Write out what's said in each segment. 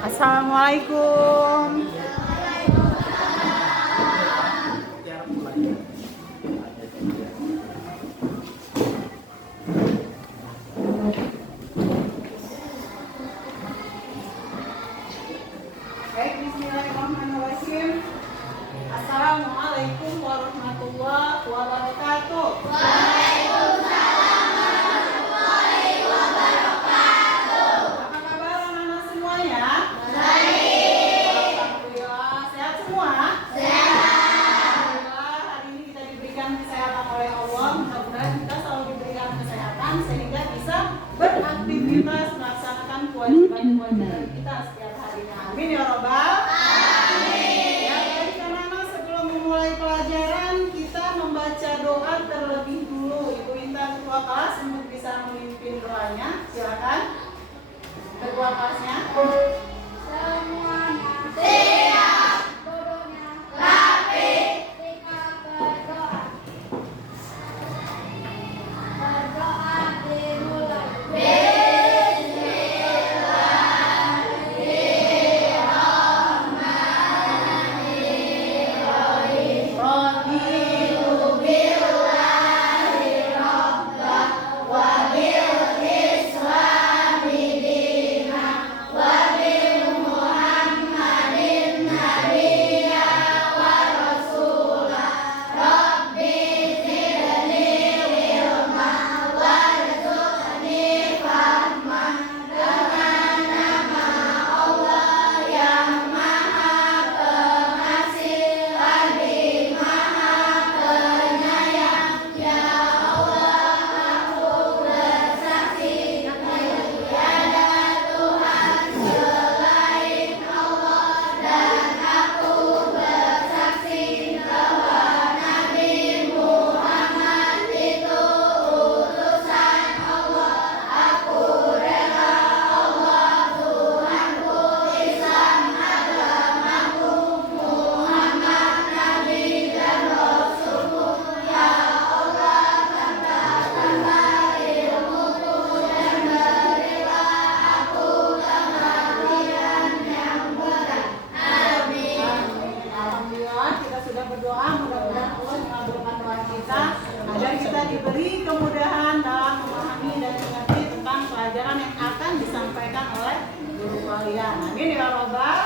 Assalamualaikum. Baik, bismillahirrahmanirrahim. Assalamualaikum warahmatullahi wabarakatuh. Apa kabar anak-anak semuanya? Alhamdulillah, sehat semua? Alhamdulillah, hari ini kita diberikan kesehatan oleh Allah. Mudah-mudahan kita selalu diberikan kesehatan sehingga bisa beraktivitas melaksanakan kewajiban-kewajiban kita setiap harinya. Amin ya Rabbal. Ya, baik anak-anak, sebelum memulai pelajaran kita membaca doa terlebih dulu. Ibu Intan ketua kelas untuk bisa memimpin doanya. Silakan. Ketua kelasnya. Semuanya siap, duduknya rapi, kita berdoa. Berdoa dimulai. Raditu billahi rabban wa bil islami dinan wa bi Muhammadin nabiyya wa rasula. Rabbi zidni ilma warzuqni fahma. Dengan nama Allah yang Maha Pengasih lagi Maha Penyayang. Ya Allah, aku bersaksi tiada Tuhan selain Allah, dan aku bersaksi bahwa Nabi Muhammad itu utusan Allah. Aku rela Allah Tuhanku, Islam agamaku, Muhammad Nabi dan Rasulku. Ya Allah, tambah-tambah ilmuku dan berilah aku kematian yang berat. Amin. Alhamdulillah, kita sudah berdoa, mudah-mudahan Allah mengabulkan doa kita agar kita diberi kemudahan dalam memahami dan mengerti tentang pelajaran yang akan disampaikan oleh guru kalian. Amin ya Rabbal.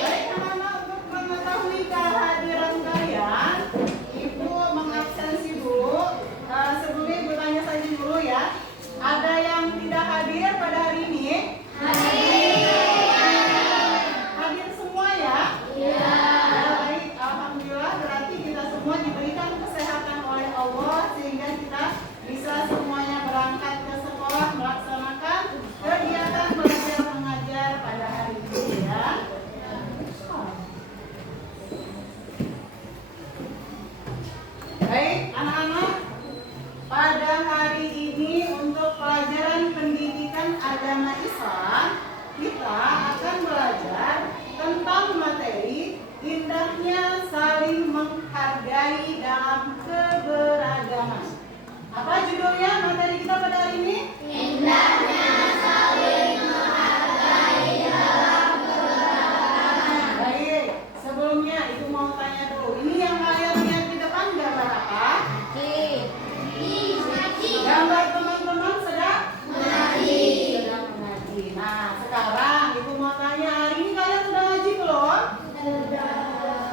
Baik anak-anak, untuk mengetahui kehadiran kalian, Ibu mengabsensi dulu. Sebelumnya Ibu tanya saja dulu ya. Ada yang tidak hadir pada hari ini? Hadir semua ya? Ya, baik. Alhamdulillah, berarti kita semua diberikan kesehatan oleh Allah sehingga kita bisa semuanya berangkat ke sekolah melaksanakan kegiatan belajar mengajar pada hari ini ya. Baik, anak-anak, pada hari ini untuk pelajaran pendidikan agama Islam, kita akan belajar tentang materi indahnya saling menghargai dalam keberagaman. Apa judulnya materi kita pada hari ini? Indahnya saling menghargai dalam keberagaman. Baik, sebelumnya Ibu mau tanya dulu, ini yang kalian lihat di depan gambar apa? Gambar teman-teman sedang mengaji. Sedang mengaji. Nah, sekarang Ibu mau tanya, hari ini kalian sudah ngaji belum?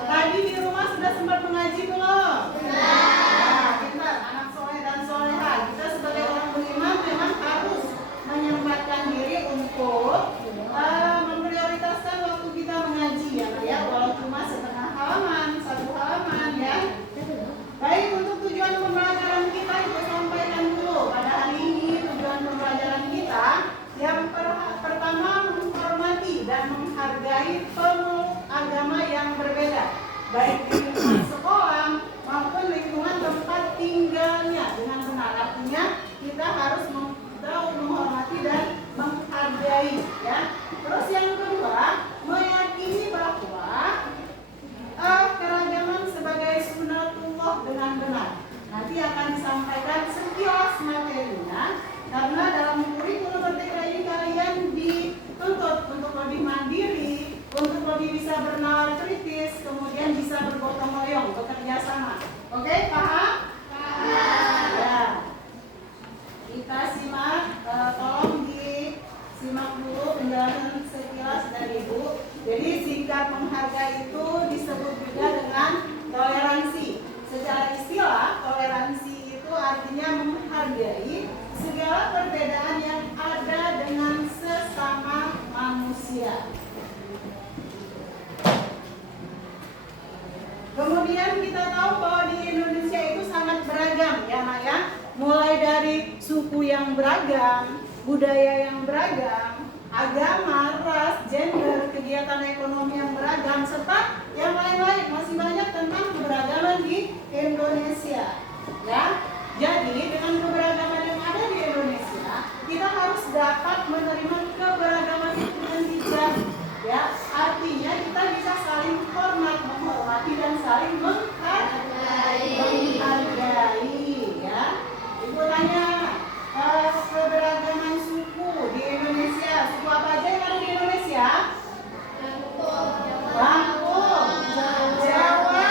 Tadi di rumah sudah sempat mengaji belum? Nah, kita anak soleh dan soleha, kita sebagai orang beriman memang harus menyempatkan diri untuk memprioritaskan waktu kita mengaji ya, walau cuma setengah halaman, satu halaman ya. Baik, untuk tujuan pembelajaran kita Ibu sampaikan dulu. Pada hari ini tujuan pembelajaran kita yang pertama menghormati dan menghargai pemeluk agama yang berbeda, baik di lingkungan sekolah maupun lingkungan tempat tinggalnya dengan benar. Artinya kita harus menghormati dan menghargai ya. Terus yang kedua, meyakini bahwa keragaman sebagai sunatullah dengan benar. Nanti akan disampaikan sekilas materinya, karena dalam kurikulum merdeka ini kalian dituntut beragam, budaya yang beragam, agama, ras, gender, kegiatan ekonomi yang beragam, serta yang lain-lain. Masih banyak tentang keberagaman di Indonesia. Ya, jadi dengan keberagaman yang ada di Indonesia, kita harus dapat menerima keberagaman itu dengan bijak. Ya, artinya kita bisa saling hormat, menghormati dan saling menghargai. Ya, Ibu tanya keberagaman suku di Indonesia. Suku apa aja yang ada di Indonesia? Lampung, Jawa,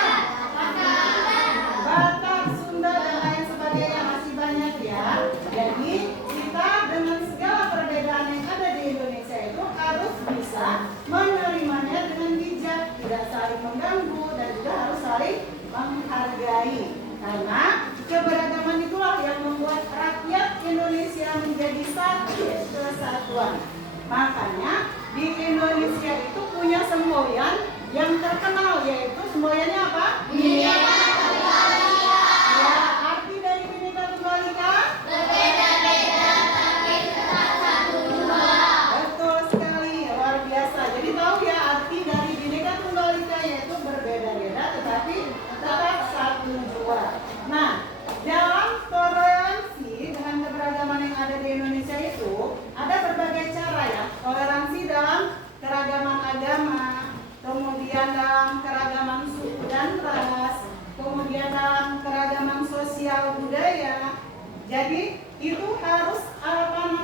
Batak, Sunda, dan lain sebagainya, masih banyak ya. Jadi kita dengan segala perbedaan yang ada di Indonesia itu harus bisa menerimanya dengan bijak, tidak saling mengganggu dan juga harus saling menghargai. Karena keberagaman itulah yang membuat rakyat Indonesia menjadi satu kesatuan. Makanya di Indonesia itu punya semboyan yang terkenal, yaitu semboyannya apa? Bhinneka Tunggal Ika. Ya, arti dari Bhinneka Tunggal Ika? Berbeda-beda tapi tetap satu jua. Betul sekali, luar biasa. Jadi tahu ya arti dari Bhinneka Tunggal Ika, yaitu berbeda-beda tetapi tetap satu jua. Nah, dalam toleransi dengan keberagaman yang ada di Indonesia itu ada berbagai cara ya. Toleransi dalam keragaman agama, kemudian dalam keragaman suku dan ras, kemudian dalam keragaman sosial budaya. Jadi itu harus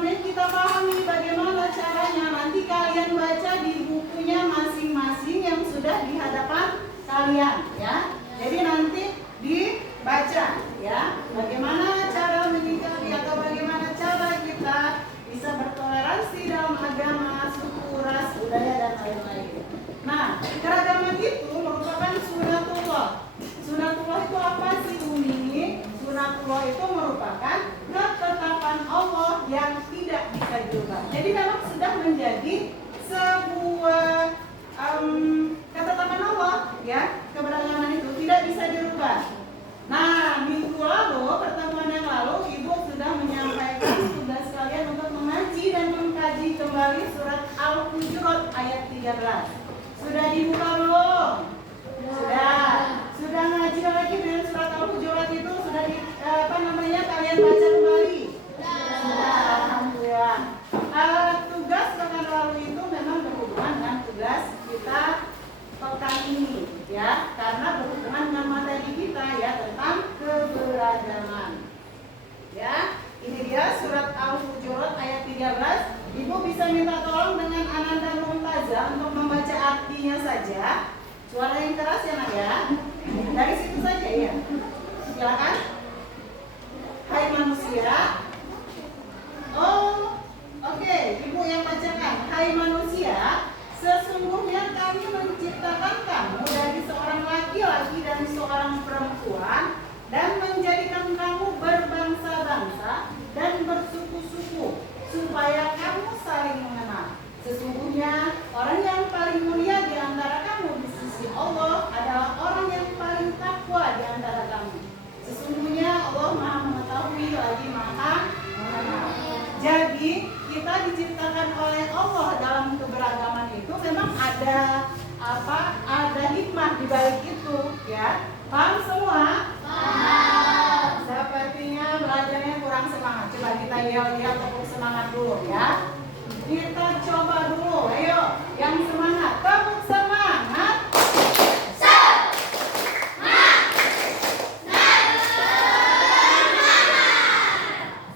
kita pahami bagaimana caranya. Nanti kalian baca di bukunya masing-masing yang sudah di hadapan kalian ya. Jadi nanti dibaca ya, bagaimana cara menyikapi atau bagaimana cara kita bisa bertoleransi dalam agama, suku, ras, budaya dan lain-lain. Nah, keragaman itu merupakan sunatullah. Sunatullah itu apa sih Umi? Sunatullah itu merupakan ketetapan Allah yang tidak bisa diubah. Jadi memang sudah menjadi sebuah ketetapan Allah ya, keberagaman itu tidak bisa dirubah. Nah, minggu lalu, pertemuan yang lalu, Ibu sudah menyampaikan tugas kalian untuk mengaji dan mengkaji kembali surat Al-Hujurat ayat 13. Sudah dibuka belum? Sudah ngaji lagi dengan surat Al-Hujurat itu sudah kalian baca kembali? Sudah, alhamdulillah. Tugas pekan lalu itu memang berhubungan dengan tugas kita pekan ini ya, karena berhubungan dengan materi kita ya tentang keberagaman. Ya, ini dia surat Al-Hujurat ayat 13. Ibu bisa minta tolong dengan Ananda Mumtaza untuk membaca artinya saja. Suara yang keras ya Nak ya. Dari situ saja ya. Silakan. Hai manusia. Oh, oke, Ibu yang bacakan. Hai manusia, sesungguhnya kami menciptakan kamu dari seorang laki-laki dan seorang perempuan dan menjadikan kamu berbangsa-bangsa dan bersuku-suku supaya kamu saling mengenal. Sesungguhnya orang yang paling mulia di antara kamu di sisi Allah adalah orang yang paling takwa di antara kamu. Sesungguhnya Allah Maha mengetahui lagi Maha mengenal. Jadi kita diciptakan oleh Allah dalam keberagaman itu memang ada ada hikmah di balik itu ya. Paham semua? Paham. Sepertinya belajarnya kurang semangat. Coba kita lihat tepuk semangat dulu ya. Kita coba dulu, ayo yang semangat, tepuk semangat.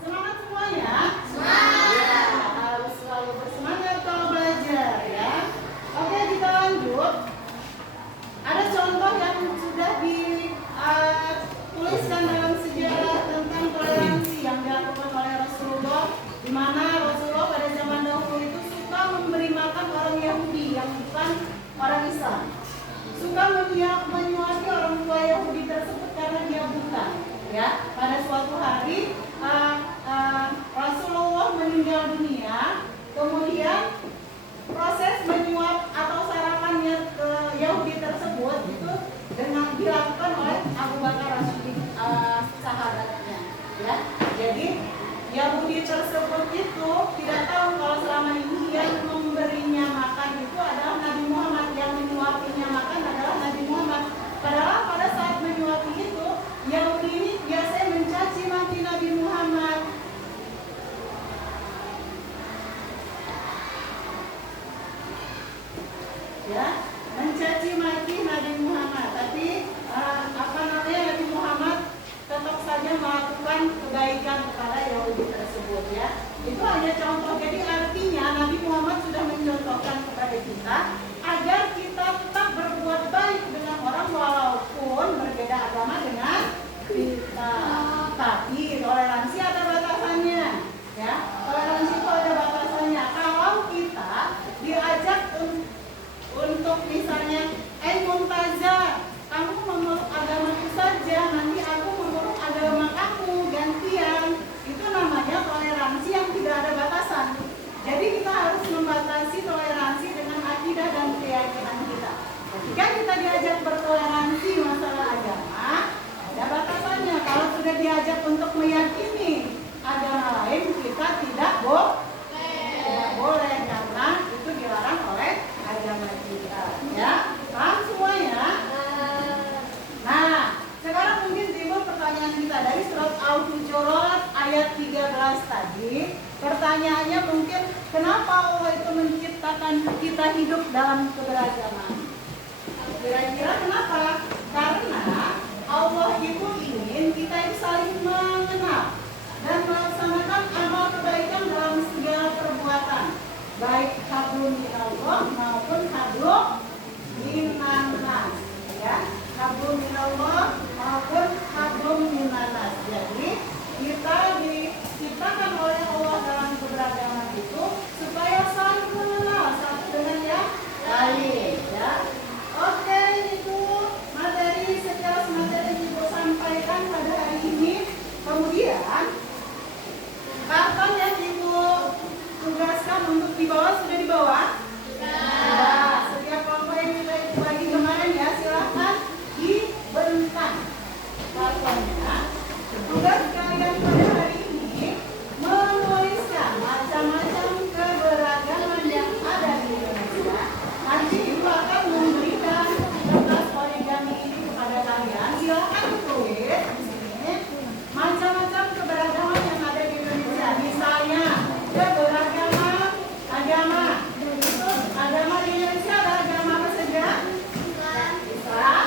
Semangat semuanya. Semangat. Ya, harus selalu bersemangat kalau belajar ya. Oke, kita lanjut. Ada contoh yang sudah dituliskan dalam sejarah tentang toleransi yang dilakukan oleh Rasulullah, di mana Rasulullah pada zaman dahulu itu suka memberi makan orang Yahudi yang bukan orang Islam. Suka menyuapi orang tua Yahudi tersebut karena dia buta. Ya, pada suatu hari Rasulullah meninggal dunia, kemudian proses menyuap atau sarapannya ke Yahudi tersebut itu dengan dilakukan oleh Abu Bakar As-Siddiq sahabatnya. Ya, jadi Yahudi tersebut itu tidak tahu kalau selama ini yang memberinya makan itu adalah Nabi Muhammad, yang menyuapinya makan adalah Nabi Muhammad. Padahal pada saat menyuapi itu Yahudi ini biasanya mencaci maki Nabi Muhammad. Ya, mencaci maki Nabi Muhammad. Tapi Nabi Muhammad tetap saja melakukan kebaikan kepada Yahudi tersebut, ya. Itu hanya contoh. Jadi artinya Nabi Muhammad sudah mencontohkan kepada kita agar kita tetap berbuat baik dengan orang walaupun berbeda agama dengan kita. Tapi toleransi ada batasannya, ya. Toleransi itu ada batasannya. Kalau kita diajak untuk misalnya, Muntazar, kamu memeluk agamaku saja, nanti aku memeluk agama kamu gantian. Itu namanya toleransi yang tidak ada batasan. Jadi kita harus membatasi toleransi dengan akidah dan keyakinan kita. Ketika kita diajak bertoleransi masalah agama, ada batasannya. Kalau sudah diajak untuk meyakini agama lain, kita tidak boleh karena itu dilarang oleh agama kita, ya. Paham semuanya? Nah, sekarang mungkin timbul pertanyaan kita dari surat Al-Hujurat ayat 13 tadi. Pertanyaannya mungkin, kenapa Allah itu menciptakan kita hidup dalam keberagaman? Kira-kira kenapa? Karena Allah itu ingin kita itu saling mengenal dan melaksanakan amal kebaikan dalam segala perbuatan, baik hablum minallah maupun hablum minannas, ya. Hablum minallah maupun hablum minannas. Jadi kita diciptakan oleh Allah dalam keberagaman itu supaya saling mengenal satu dengan yang lain, ya. Oke, itu materi secara materi yang Ibu sampaikan pada hari ini. Kemudian karton yang Ibu tugaskan untuk dibawa sudah dibawa? Ya, setiap kelompok yang kita bagi kemarin, ya, silahkan dibentang kartonnya. Tugas kalian pada hari ini menuliskan macam-macam keberagaman yang ada di Indonesia. Nanti Ibu akan memberikan kertas origami ini kepada kalian. Silahkan tulis di sini macam-macam keberagaman yang ada di Indonesia. Misalnya keberagaman agama. Itu agama di Indonesia ada agama apa saja? Islam,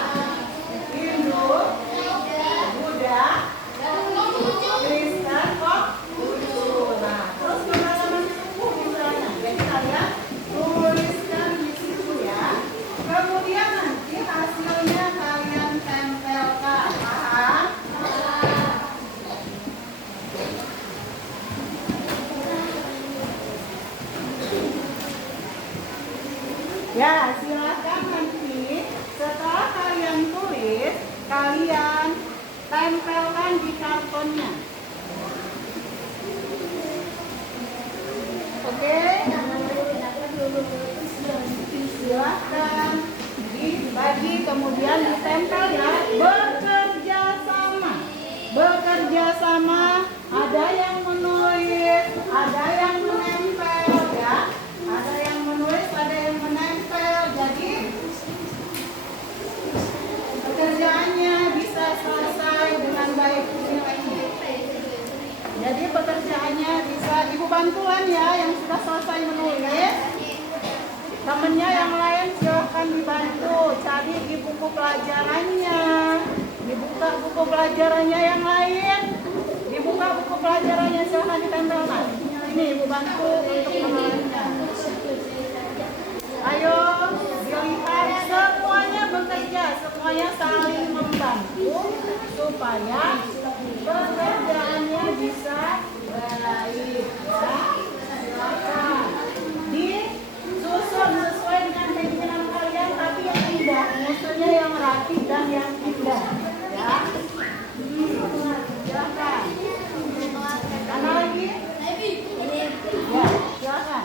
Hindu, Buddha, Kristen, Konghucu. Nah, terus keberagaman suku misalnya. Jadi kalian tuliskan di situ, ya. Kemudian nanti hasilnya kalian tempelkan. Paham? Ya, silakan nanti setelah kalian tulis, kalian tempelkan di kartonnya. Oke? Silakan dibagi kemudian ditempel, ya. Bekerja sama. Bekerja sama, ada yang menulis, ada yang menempel, ya. Ada yang menulis, ada yang menempel. Jadi pekerjaannya bisa selesai dengan baik nilainya. Jadi pekerjaannya bisa Ibu bantuan, ya, yang sudah selesai menulis. Temennya yang lain silahkan dibantu cari di buku pelajarannya. Dibuka buku pelajarannya yang lain. Dibuka buku pelajarannya, silahkan ditempelkan. Ini Ibu bantu untuk pengelolaan. Ayo dilihat, semuanya bekerja, semuanya saling membantu supaya pekerjaannya bisa baik, ya. Silakan disusun sesuai dengan keinginan kalian, tapi yang indah, maksudnya yang rapi dan yang indah, ya. Silakan. Mana lagi? Ya, silakan.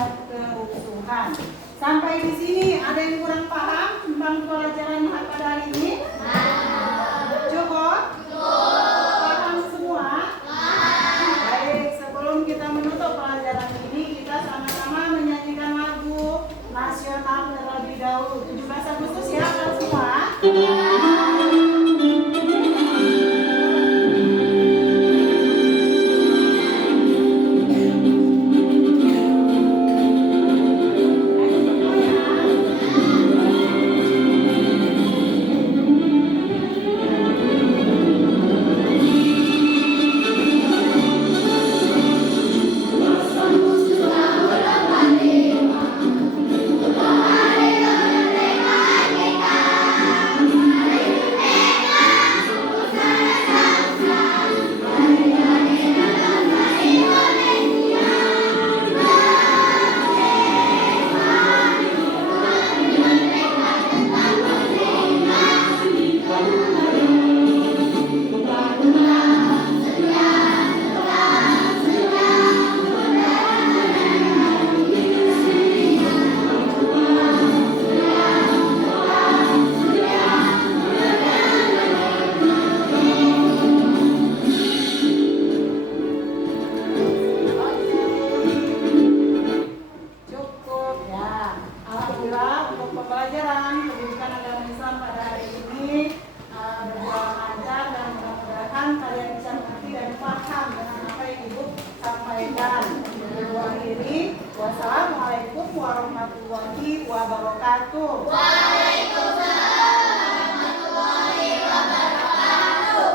terhadap kerusuhan. Sampai di sini ada yang kurang paham tentang pelajaran pada hari ini? Cukup? Paham semua? Baik, sebelum kita menutup pelajaran ini, kita sama-sama menyanyikan lagu nasional terlebih dahulu. 17 Agustus ya, kan semua? Wassalamualaikum warahmatullahi wabarakatuh.